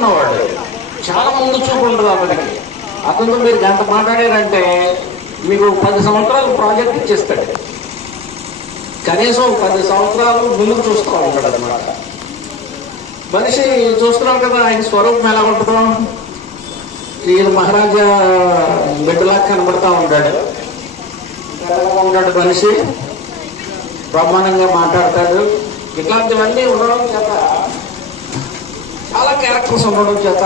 ఉన్నవాడు, చాలా ముందు చూపు ఉంటుంది అతనికి. అతనితో మీరు గంట మాట్లాడారంటే మీకు 10 సంవత్సరాలు ప్రాజెక్ట్ ఇచ్చేస్తాడు. కనీసం 10 సంవత్సరాలు ముందుకు చూస్తూ ఉంటాడు అనమాట. మనిషి చూస్తున్నాం కదా, ఆయన స్వరూపం ఎలా ఉంటుందో. ఈయన మహారాజా బిడ్డలా కనబడతా ఉంటాడు, ఉంటాడు మనిషి, బ్రహ్మాండంగా మాట్లాడతాడు. ఇట్లాంటివన్నీ ఉండడం చేత, చాలా క్యారెక్టర్స్ ఉండడం చేత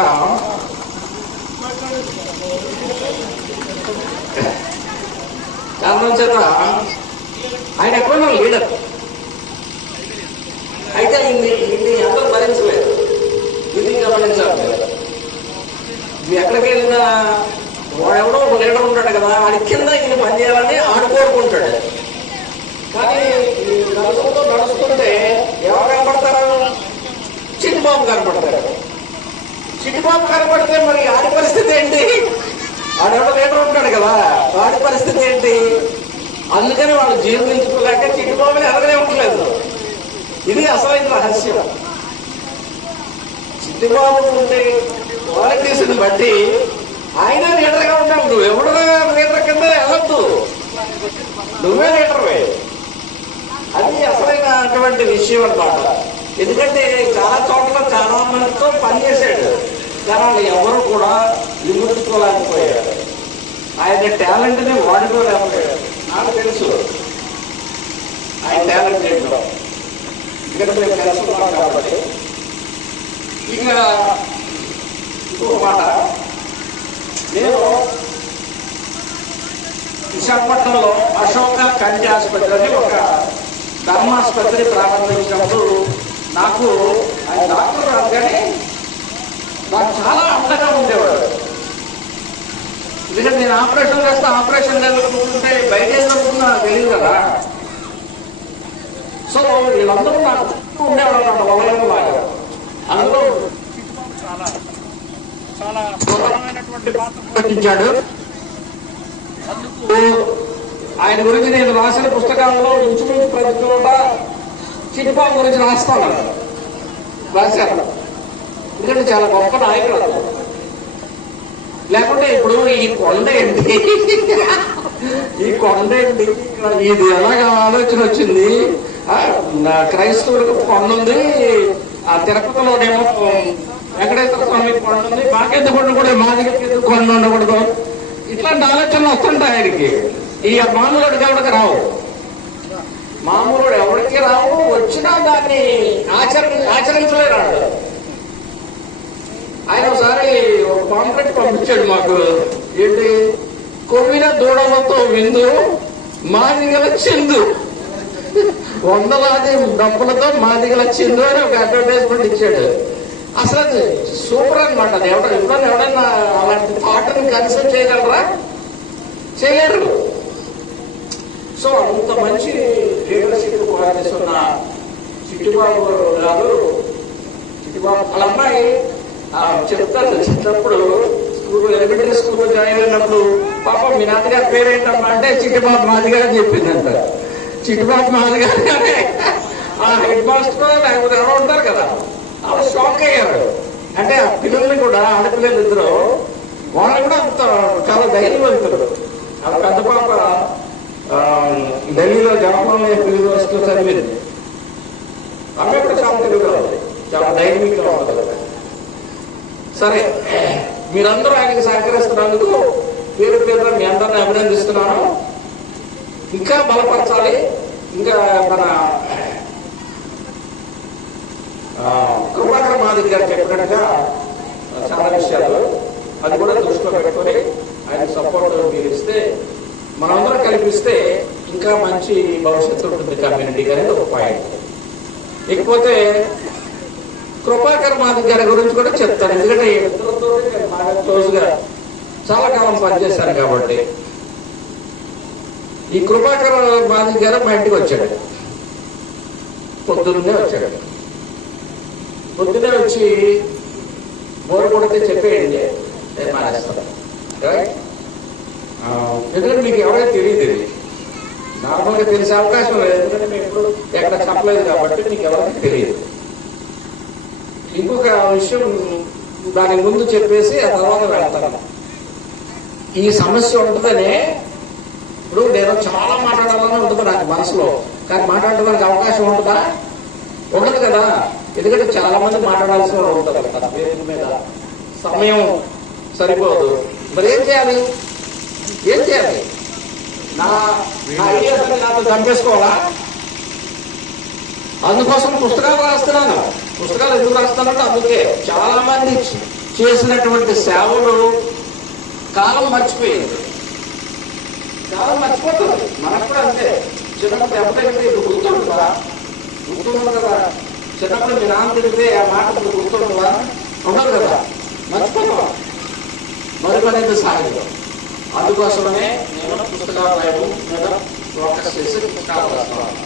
కారణం చేత ఆయన ఎక్కడైనా లీడర్. అయితే ఇది అందరూ భరించలేదు, ఇది గమనించాలి. ఇది ఎక్కడికి వెళ్ళినా వాడెవడో ఒక లీడర్ ఉంటాడు కదా, వాడి కింద ఇది పనిచేయాలని ఆడు కోరుకుంటాడు. కానీ నడుస్తుంటే ఎవరు కనపడతారు? చిట్టిబాబు కనపడతారు. చిట్టిబాబు కనపడితే మరి ఆడి పరిస్థితి ఏంటి? వాడెవడో లీడర్ ఉంటాడు కదా, వాడి పరిస్థితి ఏంటి? అందుకని వాళ్ళు జీర్ణించుకోలేక చిట్టిబాబుని ఎదగనే ఉండలేదు. ఇది అసలైన రహస్యం. చిట్టిబాబు ఉంటే క్వాలిటీస్ని బట్టి ఆయన లీడర్గా ఉంటావు. నువ్వు ఎవడు లీడర్ కింద వెళ్ళొద్దు, నువ్వే లీడర్వే. అది అసలైన అటువంటి విషయం అన్నమాట. ఎందుకంటే చాలా చోట్ల చాలా మందితో పనిచేశాడు, కానీ ఎవరు కూడా విమర్శించుకోలేకపోయాడు. ఆయన టాలెంట్ని వాడుకోలేకపోయాడు. నాకు తెలుసు ఆయన టాలెంట్ ఏంటో, ఎందుకంటే మేము తెలుసుకున్నాం కాబట్టి. ఇక ఇంకొక మాట, నేను విశాఖపట్నంలో అశోక కంటి ఆసుపత్రి అని ఒక ధర్మాసుపత్రి ప్రారంభించినప్పుడు నాకు ఆయన డాక్టర్ రాదు, కానీ నాకు చాలా అండగా ఉండేవాడు. ఎందుకంటే నేను ఆపరేషన్ చేస్తే ఆపరేషన్ జరుగుతుంటే బయట ఏం జరుగుతుందో నాకు తెలియదు కదా. సో వీళ్ళందరూ నాకు ఉండేవాళ్ళు అన్నమాట, ఒకళ్ళని లాగా. అందులో చాలా చాలా ప్రధానమైనటువంటి పాత్ర పోషించాడు. అందుకు ఆయన గురించి నేను రాసిన పుస్తకాలలో ఇంచుమించు ప్రతి చోట చిట్టిబాబు గురించి రాస్తాను, రాశాను. ఎందుకంటే చాలా గొప్ప నాయకుడు. లేకుంటే ఇప్పుడు ఈ కొండ ఏంటి, ఈ కొండ ఏంటి, ఇది ఎలాగా ఆలోచన వచ్చింది? క్రైస్తవుడికి కొండ ఉంది, ఆ తిరుపతిలోనేమో వెంకటేశ్వర స్వామి కొండ ఉంది, మాకెందుకు ఉండకూడదు, మా దగ్గర కొండ ఉండకూడదు. ఇట్లాంటి ఆలోచనలు వస్తుంటాయి ఆయనకి. ఈ మామూలుడు ఎవరికి రావు, మామూలుడు ఎవరికి రావు. వచ్చినా దాన్ని ఆచరించలేరాడు. ఆయన ఒకసారి ఒక కాంట్రాక్ట్ పంపించాడు మాకు. ఏంటి? కొవ్విన దూడలతో విందు, మాదిగల చిందు, 100 డబ్బులతో మాదిగల చిందు అని ఒక అడ్వర్టైజ్మెంట్ ఇచ్చాడు. అసలు అది సూపర్ అనమాట. అది ఎవడైనా అలాంటి థాట్ని కన్సిడర్ చేయగలరా? చేయలేరు. సో అంత మంచి లీడర్షిప్ చేస్తున్న చిట్టిబాబు గారు, చిట్టిబాబు వాళ్ళ అమ్మాయి చెప్తాను. చిన్నప్పుడు ఎలిమెంటరీ స్కూల్లో జాయిన్ అయినప్పుడు, పాప మీ నాన్నగారి పేరేంటమ్మా అంటే చిట్టిబాబు మాదిగారు అని చెప్పిందంట. చిట్టిబాబు మాదిగారు కానీ ఆ హెడ్ మాస్టర్ లేకపోతే ఎవరో ఉంటారు కదా, వాళ్ళు షాక్ అయ్యారు. అంటే ఆ పిల్లల్ని కూడా, ఆడపిల్లలు ఇద్దరు, వాళ్ళు కూడా అంత చాలా ధైర్యవంతులు. ఆ పెద్ద పాప ఢిల్లీలో జవహర్లాల్ నెహ్రూ యూనివర్సిటీలో చదివింది. ఆమె కూడా చాలా తెలుగులో ఉంది, చాలా ధైర్యంగా ఉంటుంది. సరే, మీరందరూ ఆయనకి సహకరిస్తున్నందుకు పేరు పేరున మీ అందరిని అభినందిస్తున్నాను. ఇంకా బలపరచాలి. ఇంకా మన కృపాకర్ మాదిరి గారు చెప్పినట్టుగా చాలా విషయాలు అది కూడా దృష్టిలో పెట్టుకొని ఆయన సపోర్ట్ మీరు ఇస్తే, మనందరం కల్పిస్తే ఇంకా మంచి భవిష్యత్తు ఉంటుంది కమ్యూనిటీకి అనేది ఒక పాయింట్. ఇకపోతే కృపాకర్ మాదిరి గారి గురించి కూడా చెప్తాను, ఎందుకంటే ఇద్దరితో బాగా క్లోజ్గా చాలా కాలం పనిచేశాను కాబట్టి. ఈ కృపాకర్ మాదిరి గారు మా ఇంటికి వచ్చాడు, పొద్దున్నే వచ్చాడు. పొద్దునే వచ్చి బోరు కొడితే చెప్పేయండి, నేను మానేస్తాను. ఎందుకంటే మీకు ఎవరైనా తెలియదు, నార్మల్గా తెలిసే అవకాశం లేదు, ఎందుకంటే మీకు ఎప్పుడు ఎక్కడ చెప్పలేదు కాబట్టి మీకు ఎవరికి తెలియదు. ఇంకొక విషయం దాని ముందు చెప్పేసి ఆ తర్వాత వెళ్తాను. ఈ సమస్య ఉంటుందని ఇప్పుడు నేను చాలా మాట్లాడాలని ఉంటుంది నాకు మనసులో, కానీ మాట్లాడడానికి అవకాశం ఉంటుందా? ఉండదు కదా. ఎందుకంటే చాలా మంది మాట్లాడాల్సిన వాళ్ళు ఉంటారు కదా పేరు మీద, సమయం సరిపోదు. మరి ఏం చేయాలి? నా ఐడియాస్ నాతో చంపేసుకోవాలా? అందుకోసం పుస్తకాలు రాస్తున్నాను. పుస్తకాలు ఎందుకు రాస్తానంటే అందుకే చాలా మంది చేసినటువంటి సేవలు కాలం మర్చిపోయింది. కాలం మర్చిపోతుంది. మనకు కూడా అంతే. చిన్నప్పుడు ఎప్పుడైతే ఇప్పుడు గుర్తుంటుందా? కదా. చిన్నప్పుడు మీ నాన్న తిరిగితే ఆ మాట గుర్తుంటుందా? ఉండదు కదా, మర్చిపోతాం. మరొక అనేది సాగదు. అందుకోసమనే నేను పుస్తకాలు రాయడం మీద ఫోకస్ చేసి పుస్తకాలు రాస్తాను.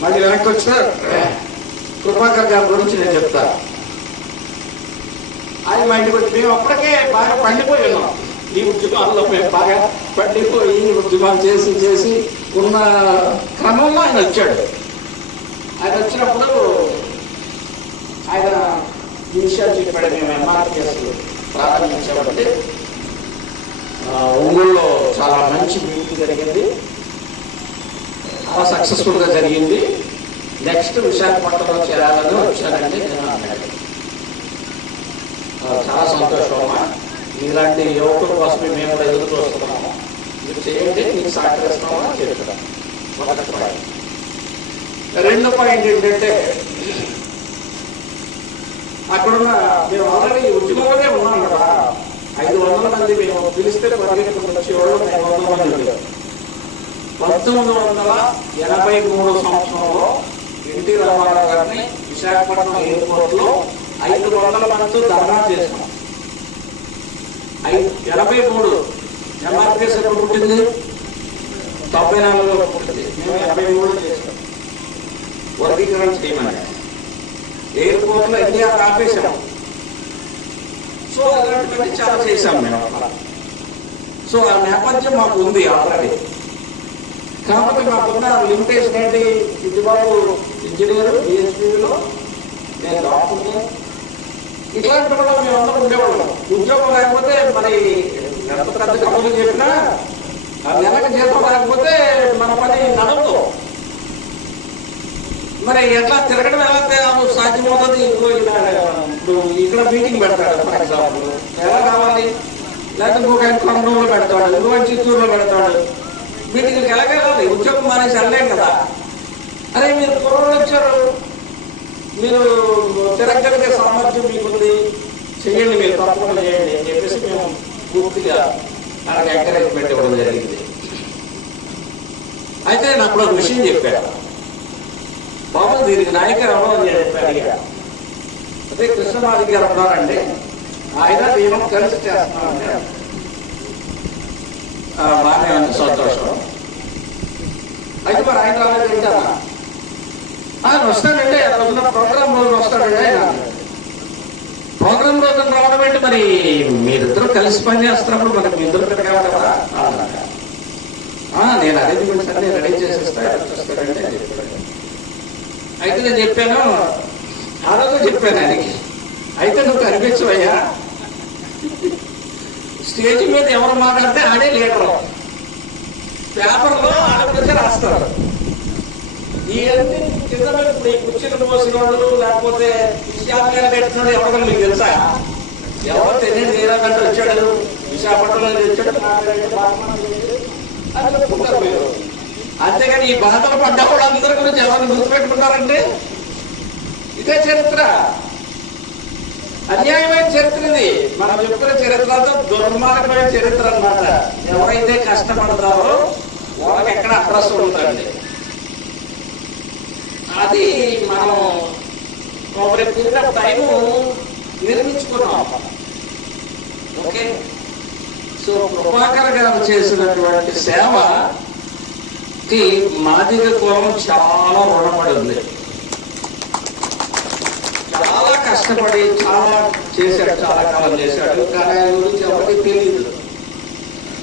మళ్ళీ వెనక్కి వచ్చిన కృపాకర్ గారి గురించి నేను చెప్తా. ఆయన మా ఇంటికి వచ్చి మేము అప్పటికే బాగా పండిపోయి ఉన్నాం. ఈ ఉద్యమాల్లో మేము బాగా పండిపోయి ఉద్యమాలు చేసి ఉన్న క్రమంలో ఆయన వచ్చాడు. ఆయన వచ్చినప్పుడు ఆయన ఈ విషయాలు చెప్పాడు. మేము ఎంఆర్పిఎస్ ప్రారంభించామంటే ఒంగోలులో చాలా మంచి మీటింగ్ జరిగింది, చాలా సక్సెస్ఫుల్ గా జరిగింది. నెక్స్ట్ విశాఖపట్నంలో చేరాలని వచ్చానండి నేను అన్నాడు. చాలా సంతోషమా, ఇలాంటి యువకుల కోసమే మేము కూడా ఎదురు చూస్తున్నాము, మీరు చేయండి, మీకు సహకరిస్తామా చెప్తాం. మొదటి పాయింట్. రెండో పాయింట్ ఏంటంటే అక్కడున్న మేము ఆల్రెడీ ఉద్యమంలోనే ఉన్నాం కదా. 500 మంది మేము పిలిస్తే పరిగెత్తుకుని వచ్చేవాళ్ళు 500 మంది. 1983 సంవత్సరంలో ఎన్టీ రామారావు గారిని విశాఖపట్నం ఎయిర్పోర్ట్ లో 500 మందితో ధర్నా చేసాం. 83 ఎంఆర్పిఎస్ ఎప్పుడు పుట్టింది? 94లో పుట్టింది. మేము 83 చేసాం. వర్గీకరణ చేయమని ఎయిర్పోర్ట్ లో ఎన్టీఆర్ ఆపేశాం. సో అలాంటివన్నీ చాలా చేశాం మేము. సో ఆ నేపథ్యం మాకు ఉంది ఆల్రెడీ. కాబట్టి మాకున్న లిమిటేషన్ ఏంటి? ఇటుబాబు ఇంజనీరు, బిఎస్పీలో నేను డాక్టర్ని, ఇట్లాంటి వాళ్ళు మేము అందరూ ఉండేవాళ్ళం. ఉద్యోగం లేకపోతే మరి ఎంత పెద్ద కంపెనీ చెప్పినా ఆ నెలకు జీతం లేకపోతే మన పని నడవదు. మరి ఎట్లా తిరగడం ఎలా సాధ్యమవుతుంది? ఇప్పుడు ఇక్కడ మీటింగ్ పెడతాడు ఫర్ ఎగ్జాంపుల్, ఎలా కావాలి? లేకపోతే ఇంకొక ఆయన కొరంలో పెడతాడు, ఇంకొక చిత్తూరులో పెడతాడు. మీటింగ్కి ఎలాగెళ్ళాలి? ఉద్యోగం మానేసి వెళ్ళలేం కదా. అరే మీరు కుర్రోళ్ళు వచ్చారు, మీరు తిరగలిగే సామర్థ్యం మీకుంది, చెయ్యండి, మీరు తప్పకుండా చేయండి అని చెప్పేసి మేము పూర్తిగా అలాగే ఎంకరేజ్మెంట్ ఇవ్వడం జరిగింది. అయితే నేను అప్పుడు ఒక విషయం చెప్పాను, బాబు దీనికి నాయకులు అవ్వాలని చెప్పాను. అదే కృష్ణమాది గారు ఉన్నారండి, ఆయన నేను కలిసి చేస్తున్నానండి. బాగానే ఉంది, సంతోషం. అయితే మరి ఆయన రాలేదు ఏంటన్నా? ఆయన వస్తాడండి, ఆ రోజున ప్రోగ్రామ్ రోజు వస్తాడండి. ఆయన ప్రోగ్రామ్ రోజున రావడం ఏంటి? మరి మీరిద్దరూ కలిసి పని చేస్తున్నప్పుడు మరి మీ ఇద్దరు తిరగాలి కదా. నేను అరేంజ్మెంట్స్ అన్ని రెడీ చేసేస్తాడండి అని చెప్పాడు. అయితే నేను చెప్పాను, ఆ రోజు చెప్పాను ఆయనకి, అయితే నువ్వు కనిపించవయ్యా, స్టేజ్ మీద ఎవరు మాట్లాడితే ఆడే లీడరు, పేపర్లో ఆడ గురించి రాస్తారు. ఇవన్నీ కింద మీద ఇప్పుడు ఈ కుర్చీలు పోసిన వాళ్ళు లేకపోతే విశాఖపట్నం పెట్టినాడు ఎవరో మీకు తెలుసా? ఎవరు తెలియదు, ఏదంటే వచ్చాడు విశాఖపట్నంలో వచ్చాడు అని చెప్పుకుంటారు మీరు. అంతేగాని ఈ బాధలు పడ్డ వాళ్ళందరి గురించి ఎవరిని గుర్తుపెట్టుకుంటారంటే ఇదే చరిత్ర, అన్యాయమైన చరిత్ర ఇది. మనం చెప్పిన చరిత్రతో దుర్మార్గమైన చరిత్ర అన్నమాట. ఎవరైతే కష్టపడతారో వాళ్ళకి ఎక్కడ అడ్రస్ ఉంటుందండి. అది మనం ఒకరి పీరియడ్ ఆఫ్ టైము నిర్మించుకున్నాం. ఓకే, సో ప్రభాకర్ గారు చేసినటువంటి సేవకి మాదిగ కులం చాలా రుణపడి ఉంది. చాలా కష్టపడి చాలా చేశాడు, చాలా కాలం చేశాడు. కానీ ఆయన గురించి ఎవరికి తెలియదు,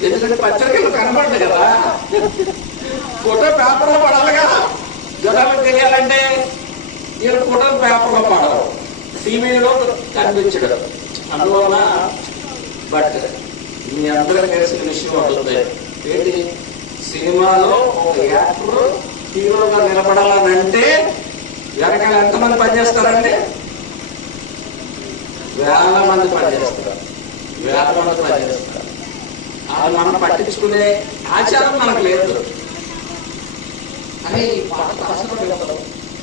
ఎందుకంటే పత్రికలు కనబడదు కదా, ఫోటో పేపర్లో పడాలిగా. జనాలకు తెలియాలంటే వీళ్ళు ఫోటోలు పేపర్లో పడవు. ఫీమేల్లో కనిపించడు. అందువల్ల బట్ మీ అందరూ తెలిసిన విషయం అవుతుంది ఏంటి, సినిమాలో ఒక యాక్టర్ హీరోగా నిలబడాలనంటే వెనకాల ఎంతమంది పనిచేస్తారంటే వేల మంది పనిచేస్తారు. అది మనం పట్టించుకునే ఆచారం మనకు లేదు అని పాట రాసిన